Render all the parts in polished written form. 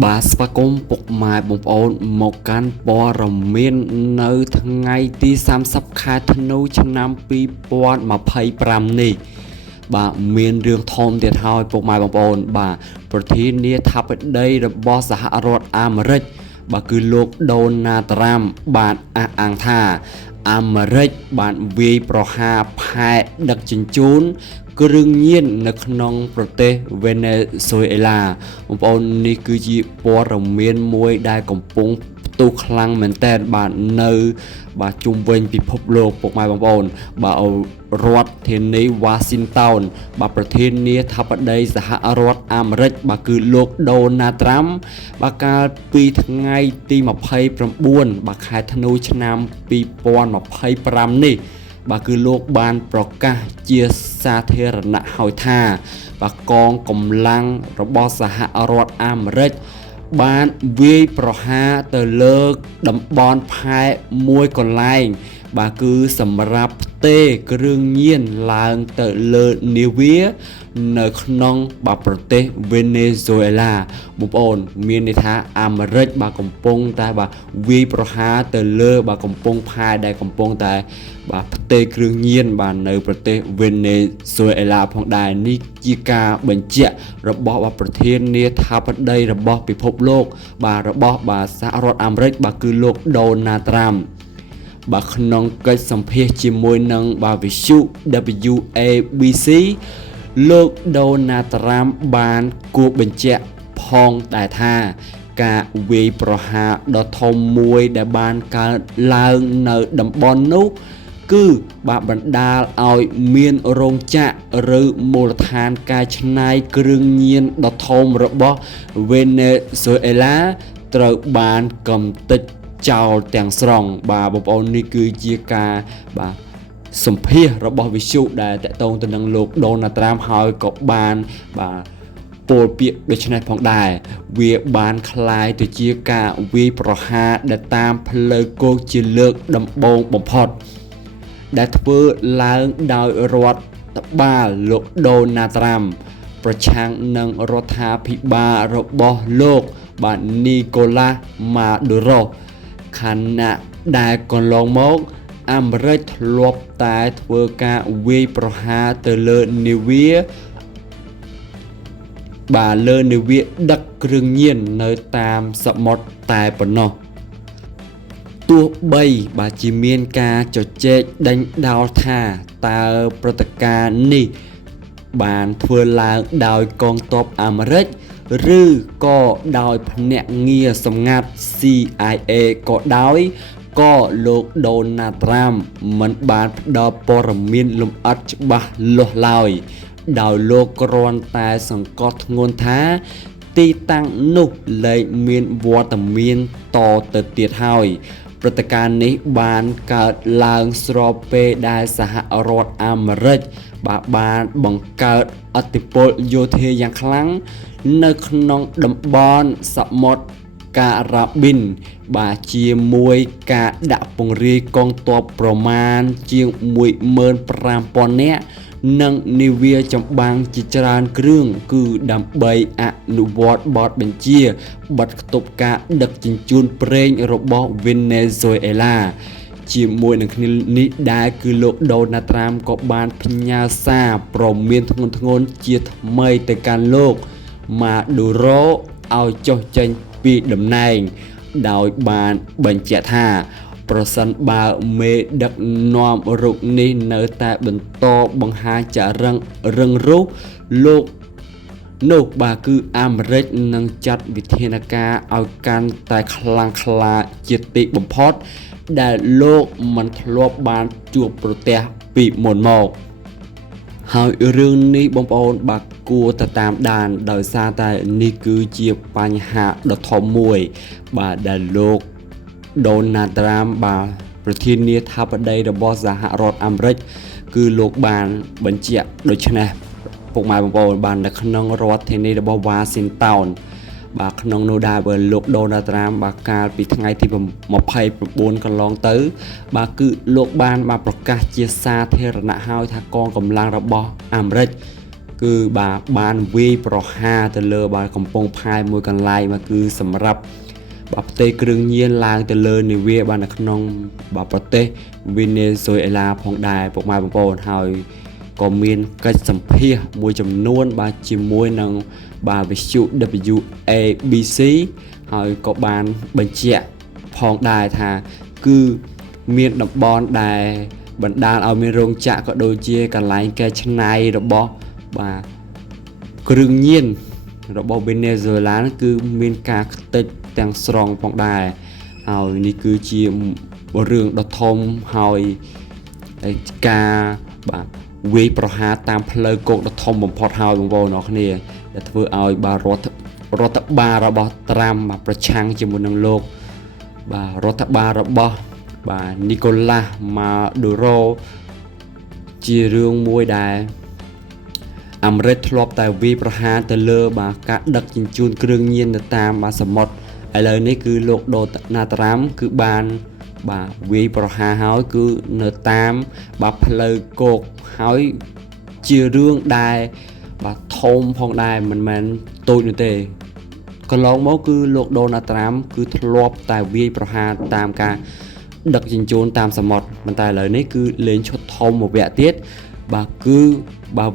បាទស្វាគមន៍ពុកម៉ែបងប្អូនមកកាន់ព័ត៌មាននៅថ្ងៃទី30ខែធ្នូឆ្នាំ2025នេះបាទមានរឿងធំទៀតហើយពុកម៉ែបងប្អូនបាទប្រធានាធិបតីរបស់សហរដ្ឋអាមេរិកបាទគឺលោកដូណាល់ត្រាំបានអះអាងថាអាមេរិកបានវាយប្រហារផែដឹកជញ្ជូនគ្រឿងញៀននៅក្នុងប្រទេសវេណេស៊ុយអេឡាបងប្អូននេះគឺជាព័ត៌មានមួយដែលកំពុងផ្ទុះខ្លាំងមែនទែនបាទនៅបាទជុំវិញពិភពលោកពុកម៉ែបងប្អូនបាទរដ្ឋធានីវ៉ាស៊ីនតោនបាទប្រធានាធិបតីសហរដ្ឋអាមេរិកបាទគឺលោកដូណាល់ត្រាំបាទកាលពីថ្ងៃទី29បាទខែធ្នូឆ្នាំ2025នេះបាទគឺលោកបានប្រកាសជាសាធារណៈហើយថាបាទកងកម្លាំងរបស់សហរដ្ឋអាមេរិកបានវាយប្រហារទៅលើតំបន់ផែមួយកន្លែងបាទគឺសម្រាប់ផ្ទេរគ្រឿងញៀនឡើងទៅលើនាវានៅក្នុងបាទប្រទេសវេណេស៊ុយអេឡាបងប្អូនមានន័យថាអាមេរិកបាទកំពុងតែបាទវាយប្រហារទៅលើបាទកំពុងផែដែលកំពុងតែបាទផ្ទេរគ្រឿងញៀនបាទនៅប្រទេសវេណេស៊ុយអេឡាផងដែរនេះជាការបញ្ជាក់របស់បាទប្រធានាធិបតីរបស់ពិភពលោកបាទរបស់បាទសហរដ្ឋអាមេរិកបាទគឺលោកដូណាល់ត្រាំបាទក្នុងកិច្ចសម្ភាសជាមួយនឹងបាទវិទ្យុ WABC លោកដូណាល់ត្រាំបានគូបញ្ជាក់ផងដែរថាការវាយប្រហារដ៏ធំមួយដែលបានកើតឡើងនៅតំបន់នោះគឺបាទបណ្ដាលឲ្យមានរោងចក្រឬមូលដ្ឋានកែច្នៃគ្រឿងញៀនដ៏ធំរបស់វេណេស៊ុយអេឡាត្រូវបានកំទេចចោលទាំងស្រុងបាទបងប្អូននេះគឺជាការបាទសម្ភាសរបស់វិទ្យុដែលតកតងទៅនឹងលោកដូណាល់ត្រាំហើយក៏បានបាទពោលពាក្យដូចនេះផងដែរវាបានคล้ายទៅជាការវាយប្រហារដែលតាមផ្លូវគោកជាលើកដំបូងបំផុតដែលធ្វើឡើងដោយរដ្ឋបាលលោកដូណាល់ត្រាំប្រឆាំងនឹងរដ្ឋាភិបាលរបស់លោកបាទនីកូឡាម៉ាដូរ៉ូខណៈដែលកន្លងមកអាមេរិកធ្លាប់តែធ្វើការវាយប្រហារទៅលើនាវាបាទលើនាវាដឹកគ្រឿងញៀននៅតាមសមុទ្រតែប៉ុណ្ណោះទោះបីបាទជាមានការជជែកដេញដោលថាតើព្រឹត្តិការណ៍នេះបានធ្វើឡើងដោយកងទ័ពអាមេរិកឬក៏ដោយភ្នាក់ងារសម្ងាត់ CIA ក៏ដោយក៏លោកដូណាល់ត្រាំមិនបានផ្ដល់ព័ត៌មានលម្អិតច្បាស់លាស់ឡើយដោយលោកគ្រាន់តែសង្កត់ធ្ងន់ថាទីតាំងនោះលែងមានវត្តមានតទៅទៀតហើយព្រឹត្តិការណ៍នេះបានកើតឡើងស្របពេលដែលសហរដ្ឋអាមេរិកបានបង្កើតឥទ្ធិពលយោធាយ៉ាងខ្លាំងនៅក្នុងតំបន់សមុទ្រការ៉ាប៊ីនបាទជាមួយការដាក់ពង្រាយកងទ័ពប្រមាណជាង 15,000 នាក់និងនាវាចម្បាំងជាច្រើនគ្រឿងគឺដើម្បីអនុវត្តបទបញ្ជាបិទគប់ការដឹកជញ្ជូនប្រេងរបស់វេណេស៊ុយអេឡាជាមួយនឹងគ្នានេះដែរគឺលោកដូណាល់ត្រាំក៏បានផ្ញើសារព្រមានធ្ងន់ធ្ងរជាថ្មីទៅកាន់លោកម៉ាដូរ៉ូឲ្យចុះចេញពីតំណែងដោយបានបញ្ជាក់ថាប្រសិនបើមេដឹកនាំរូបនេះនៅតែបន្តបង្ហាញចរិតរឹងរូសលោកនោះបាទគឺអាមេរិកនឹងចាត់វិធានការឲ្យកាន់តែខ្លាំងក្លាជាទីបំផុតដែលលោកមិនធ្លាប់បានជួបប្រទះពីមុនមកហើយរឿងនេះបងប្អូនបាទគួរតែតាមដានដោយសារតែនេះគឺជាបញ្ហាដ៏ធំមួយបាទដែលលោកដូណាល់ត្រាំបាទប្រធានាធិបតីរបស់សហរដ្ឋអាមេរិកគឺលោកបានបញ្ជាក់ដូចនេះពុកម៉ែបងប្អូនបាននៅក្នុងរដ្ឋធានីរបស់វ៉ាស៊ីនតោនបាទក្នុងនោះដែរបើលោកដូណាល់ត្រាំបាទកាលពីថ្ងៃទី29កន្លងទៅបាទគឺលោកបានប្រកាសជាសាធារណៈហើយថាកងកម្លាំងរបស់អាមេរិក គឺបានវាយប្រហារទៅលើកំពង់ផែមួយកន្លែងគឺសម្រាប់ផ្ទៃគ្រឿងញៀនឡើងទៅលើនាវានៅក្នុងប្រទេសវេណេស៊ុយអេឡាផងដែរពុកម៉ែបងប្អូនហើយក៏មានកិច្ចសម្ភាសមួយចំនួនជាមួយនឹងវិទ្យុ WABC ហើយក៏បានបញ្ជាក់ផងដែរថាគឺមានតំបន់ដែលបណ្ដាលឲ្យមានរោងចក្រក៏ដូចជាកន្លែងកែច្នៃរបស់គ្រឿងញៀនរបស់វេណេស៊ុយអេឡាគឺមានការខ្ទេចទាំងស្រុងផងដែរហើយនេះគឺជារឿងដ៏ធំហើយការវាយប្រហារតាមផ្លូវគោកដ៏ធំបំផុតហើយបងប្អូនអរគ្នាដែលធ្វើឲ្យរដ្ឋបាលរបស់ត្រាំប្រឆាំងជាមួយនឹងលោករដ្ឋបាលរបស់នីកូឡាស់ម៉ាឌូរ៉ូជារឿងមួយដែលអាមេរិកធ្លាប់តែវាយប្រហារទៅលើការដឹកជញ្ជូនគ្រឿងញៀនទៅតាមសមុទ្រឥឡូវនេះគឺលោកដូណាល់ត្រាំគឺបានវាយប្រហារហើយគឺនៅតាមផ្លូវគោកហើយជារឿងដែលធំផងដែរមិនមែនតូចនោះទេកន្លងមកគឺលោកដូណាល់ត្រាំគឺធ្លាប់តែវាយប្រហារតាមការដឹកជញ្ជូនតាមសមុទ្រប៉ុន្តែឥឡូវនេះគឺលេងឈុតធំមួយវគ្គទៀតគឺ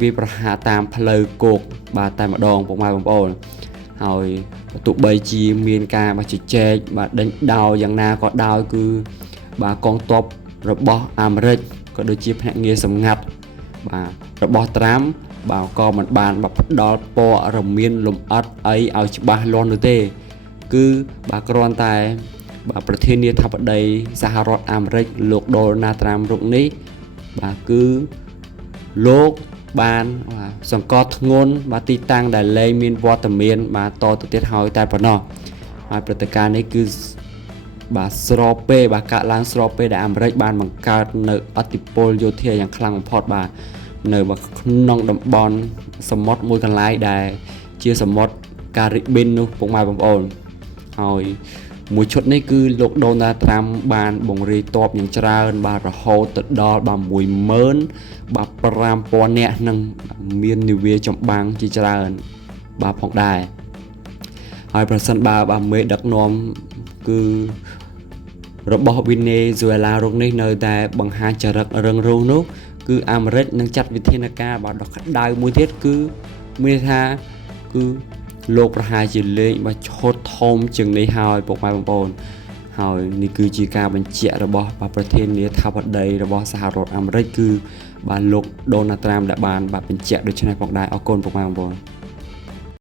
វាយប្រហារតាមផ្លូវគោកតែម្ដងពុកម៉ែបងប្អូនហើយទោះបីជាមានការជជែកដេញដោលយ៉ាងណាក៏ដោយគឺកងទ័ពរបស់អាមេរិកក៏ដូចជាភ្នាក់ងារសម្ងាត់របស់ត្រាំក៏មិនបានផ្ដល់ព័ត៌មានលម្អិតអីឲ្យច្បាស់លាស់នោះទេគឺគ្រាន់តែប្រធានាធិបតីសហរដ្ឋអាមេរិកលោកដូណាល់ត្រាំរូបនេះគឺលោកបានសង្កត់ធ្ងន់ទីតាំងដែលលែងមានវត្តមានតទៅទៀតហើយតែប៉ុណ្ណោះហើយព្រឹត្តិការណ៍នេះគឺស្របពេលកាត់ឡើងស្របពេលដែលអាមេរិកបានបង្កើតនៅអធិពលយោធាយ៉ាងខ្លាំងបំផុតនៅក្នុងតំបន់សមុទ្រមួយកន្លែងដែលជាសមុទ្រការ៉ីប៊ីននោះពុកម៉ែបងប្អូនហើយមួយឈុតនេះគឺលោកដូណាល់ត្រាំបានបង្រាយទ័ពយ៉ាងច្រើនរហូតទៅដល់15000 នាក់នឹងមាននាវាចម្បាំងជាច្រើនផងដែរហើយប្រសិនបើមេដឹកនាំគឺរបស់វេណេស៊ុយអេឡារុកនេះនៅតែបង្ហាញចរិតរឹងរូសនោះគឺអាមេរិកនឹងចាត់វិធានការដ៏ក្តៅមួយទៀតគឺមានថាគឺលោកប្រហែលជាលេងឈុតធំជាងនេះហើយពុកម៉ែបងប្អូនហើយនេះគឺជាការបញ្ជាក់របស់ប្រធានាធិបតីរបស់សហរដ្ឋអាមេរិកគឺលោកដូណាល់ត្រាំដែលបានបញ្ជាក់ដូច្នេះផងដែរអរគុណពុកម៉ែបងប្អូន